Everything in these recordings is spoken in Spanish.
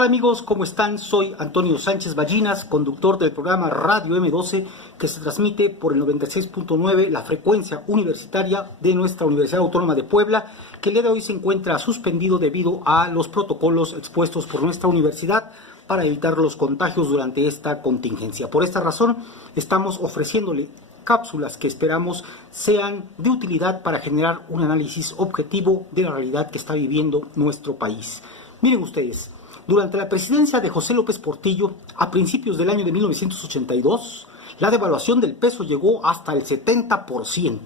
tal amigos? ¿Cómo están? Soy Antonio Sánchez Ballinas, conductor del programa Radio M12 que se transmite por el 96.9, la frecuencia universitaria de nuestra Universidad Autónoma de Puebla, que el día de hoy se encuentra suspendido debido a los protocolos expuestos por nuestra universidad para evitar los contagios durante esta contingencia. Por esta razón, estamos ofreciéndole cápsulas que esperamos sean de utilidad para generar un análisis objetivo de la realidad que está viviendo nuestro país. Miren ustedes, durante la presidencia de José López Portillo, a principios del año de 1982, la devaluación del peso llegó hasta el 70%.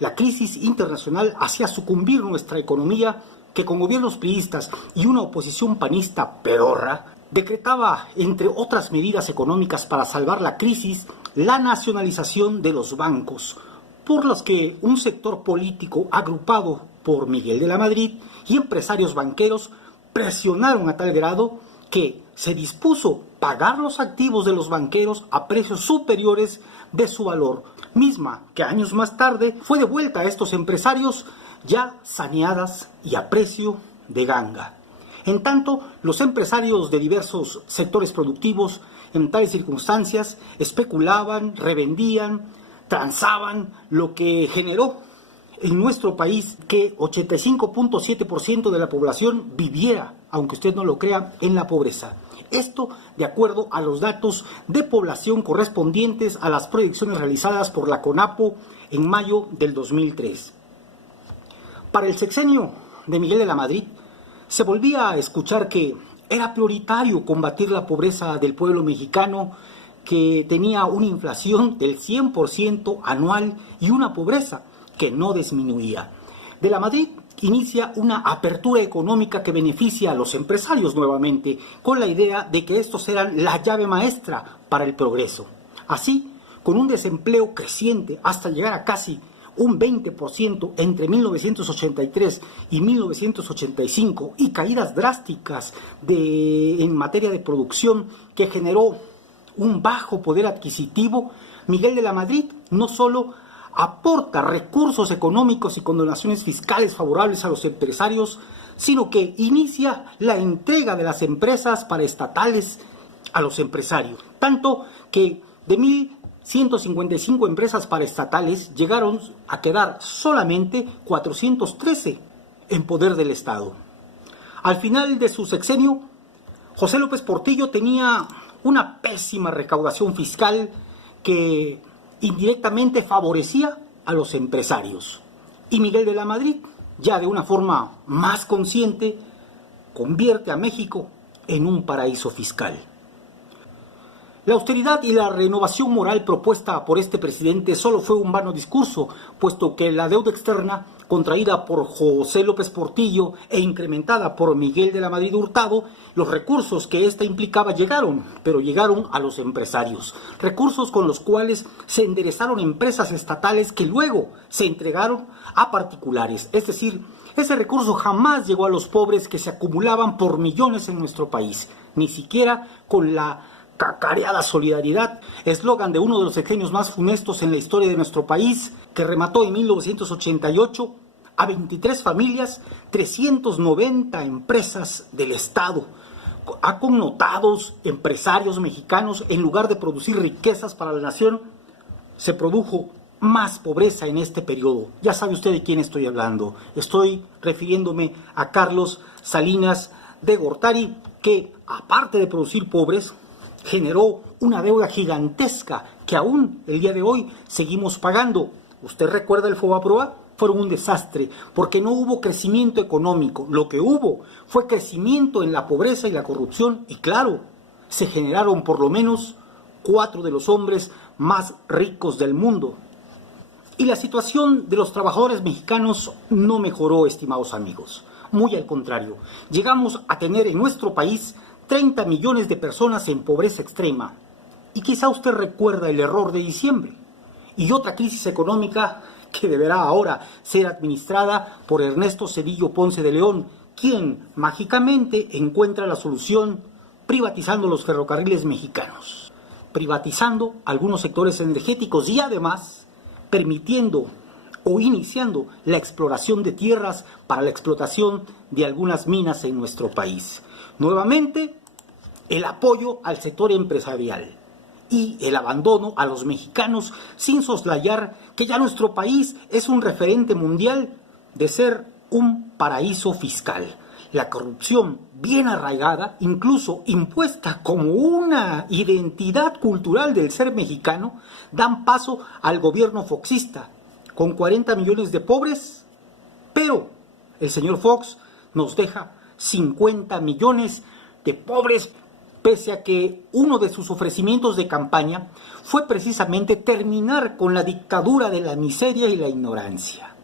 La crisis internacional hacía sucumbir nuestra economía, que con gobiernos priistas y una oposición panista pedorra, decretaba, entre otras medidas económicas para salvar la crisis, la nacionalización de los bancos, por los que un sector político agrupado por Miguel de la Madrid y empresarios banqueros presionaron a tal grado que se dispuso pagar los activos de los banqueros a precios superiores de su valor, misma que años más tarde fue devuelta a estos empresarios ya saneadas y a precio de ganga. En tanto, los empresarios de diversos sectores productivos en tales circunstancias especulaban, revendían, transaban, lo que generó en nuestro país que 85.7% de la población viviera, aunque usted no lo crea, en la pobreza. Esto de acuerdo a los datos de población correspondientes a las proyecciones realizadas por la CONAPO en mayo del 2003. Para el sexenio de Miguel de la Madrid, se volvía a escuchar que era prioritario combatir la pobreza del pueblo mexicano, que tenía una inflación del 100% anual y una pobreza que no disminuía. De la Madrid inicia una apertura económica que beneficia a los empresarios nuevamente, con la idea de que estos eran la llave maestra para el progreso. Así, con un desempleo creciente hasta llegar a casi un 20% entre 1983 y 1985 y caídas drásticas en materia de producción que generó un bajo poder adquisitivo, Miguel de la Madrid no solo aporta recursos económicos y condonaciones fiscales favorables a los empresarios, sino que inicia la entrega de las empresas paraestatales a los empresarios, tanto que de 1.155 empresas paraestatales llegaron a quedar solamente 413 en poder del Estado. Al final de su sexenio, José López Portillo tenía una pésima recaudación fiscal que indirectamente favorecía a los empresarios. Y Miguel de la Madrid, ya de una forma más consciente, convierte a México en un paraíso fiscal. La austeridad y la renovación moral propuesta por este presidente solo fue un vano discurso, puesto que la deuda externa, contraída por José López Portillo e incrementada por Miguel de la Madrid Hurtado, los recursos que ésta implicaba llegaron, pero llegaron a los empresarios. Recursos con los cuales se enderezaron empresas estatales que luego se entregaron a particulares. Es decir, ese recurso jamás llegó a los pobres que se acumulaban por millones en nuestro país, ni siquiera con la cacareada solidaridad, eslogan de uno de los sexenios más funestos en la historia de nuestro país, que remató en 1988 a 23 familias, 390 empresas del Estado, a connotados empresarios mexicanos. En lugar de producir riquezas para la nación, se produjo más pobreza en este periodo. Ya sabe usted de quién estoy hablando. Estoy refiriéndome a Carlos Salinas de Gortari, que aparte de producir pobres, generó una deuda gigantesca que aún el día de hoy seguimos pagando. ¿Usted recuerda el Fobaproa? Fueron un desastre porque no hubo crecimiento económico. Lo que hubo fue crecimiento en la pobreza y la corrupción y claro, se generaron por lo menos 4 de los hombres más ricos del mundo. Y la situación de los trabajadores mexicanos no mejoró, estimados amigos. Muy al contrario, llegamos a tener en nuestro país 30 millones de personas en pobreza extrema. Y quizá usted recuerda el error de diciembre y otra crisis económica que deberá ahora ser administrada por Ernesto Zedillo Ponce de León, quien mágicamente encuentra la solución privatizando los ferrocarriles mexicanos, privatizando algunos sectores energéticos y además permitiendo o iniciando la exploración de tierras para la explotación de algunas minas en nuestro país. Nuevamente, el apoyo al sector empresarial y el abandono a los mexicanos, sin soslayar que ya nuestro país es un referente mundial de ser un paraíso fiscal. La corrupción bien arraigada, incluso impuesta como una identidad cultural del ser mexicano, dan paso al gobierno foxista, con 40 millones de pobres, pero el señor Fox nos deja 50 millones de pobres, pese a que uno de sus ofrecimientos de campaña fue precisamente terminar con la dictadura de la miseria y la ignorancia.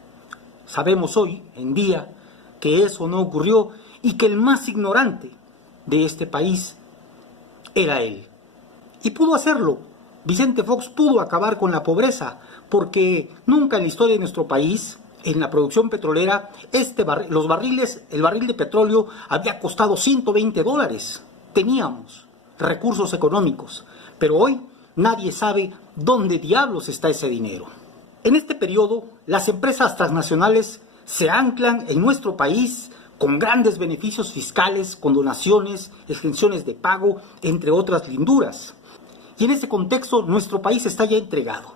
Sabemos hoy en día que eso no ocurrió y que el más ignorante de este país era él. Y pudo hacerlo. Vicente Fox pudo acabar con la pobreza, porque nunca en la historia de nuestro país, en la producción petrolera, el barril de petróleo había costado $120. Teníamos recursos económicos, pero hoy nadie sabe dónde diablos está ese dinero. En este periodo, las empresas transnacionales se anclan en nuestro país con grandes beneficios fiscales, condonaciones, exenciones de pago, entre otras linduras. Y en este contexto, nuestro país está ya entregado.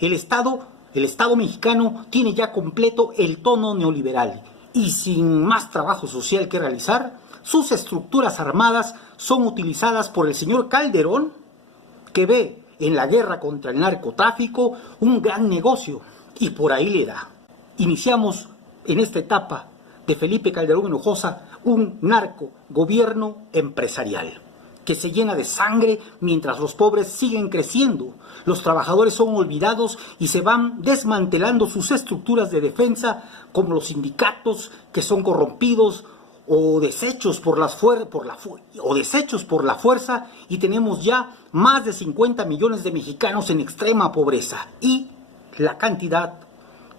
El Estado mexicano tiene ya completo el tono neoliberal y sin más trabajo social que realizar, sus estructuras armadas son utilizadas por el señor Calderón, que ve en la guerra contra el narcotráfico un gran negocio y por ahí le da. Iniciamos en esta etapa de Felipe Calderón Hinojosa un narco gobierno empresarial que se llena de sangre mientras los pobres siguen creciendo, los trabajadores son olvidados y se van desmantelando sus estructuras de defensa, como los sindicatos que son corrompidos o deshechos por la fuerza, y tenemos ya más de 50 millones de mexicanos en extrema pobreza y la cantidad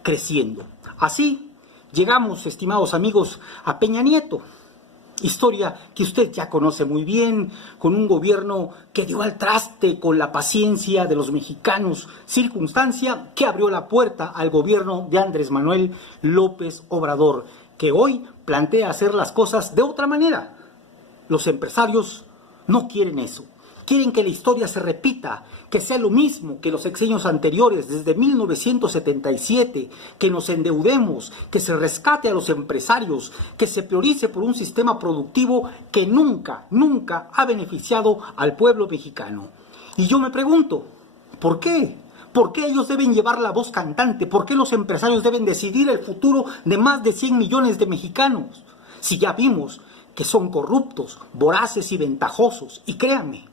creciendo. Así llegamos, estimados amigos, a Peña Nieto. Historia que usted ya conoce muy bien, con un gobierno que dio al traste con la paciencia de los mexicanos, circunstancia que abrió la puerta al gobierno de Andrés Manuel López Obrador, que hoy plantea hacer las cosas de otra manera. Los empresarios no quieren eso. Quieren que la historia se repita, que sea lo mismo que los sexenios anteriores, desde 1977, que nos endeudemos, que se rescate a los empresarios, que se priorice por un sistema productivo que nunca ha beneficiado al pueblo mexicano. Y yo me pregunto, ¿por qué? ¿Por qué ellos deben llevar la voz cantante? ¿Por qué los empresarios deben decidir el futuro de más de 100 millones de mexicanos? Si ya vimos que son corruptos, voraces y ventajosos, y créanme,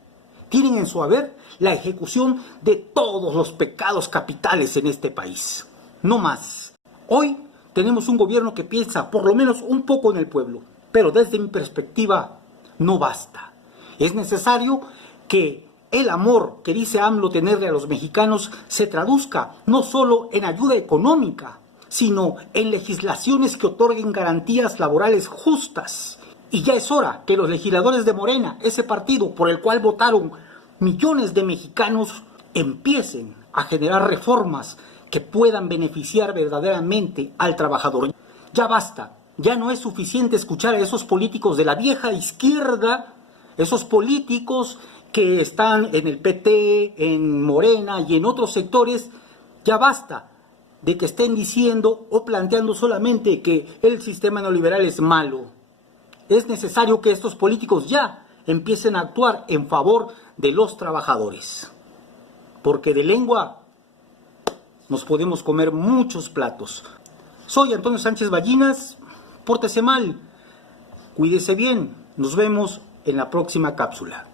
tienen en su haber la ejecución de todos los pecados capitales en este país. No más. Hoy tenemos un gobierno que piensa por lo menos un poco en el pueblo, pero desde mi perspectiva no basta. Es necesario que el amor que dice AMLO tenerle a los mexicanos se traduzca no solo en ayuda económica, sino en legislaciones que otorguen garantías laborales justas. Y ya es hora que los legisladores de Morena, ese partido por el cual votaron millones de mexicanos, empiecen a generar reformas que puedan beneficiar verdaderamente al trabajador. Ya basta, ya no es suficiente escuchar a esos políticos de la vieja izquierda, esos políticos que están en el PT, en Morena y en otros sectores. Ya basta de que estén diciendo o planteando solamente que el sistema neoliberal es malo. Es necesario que estos políticos ya empiecen a actuar en favor de los trabajadores. Porque de lengua nos podemos comer muchos platos. Soy Antonio Sánchez Ballinas. Pórtese mal. Cuídese bien. Nos vemos en la próxima cápsula.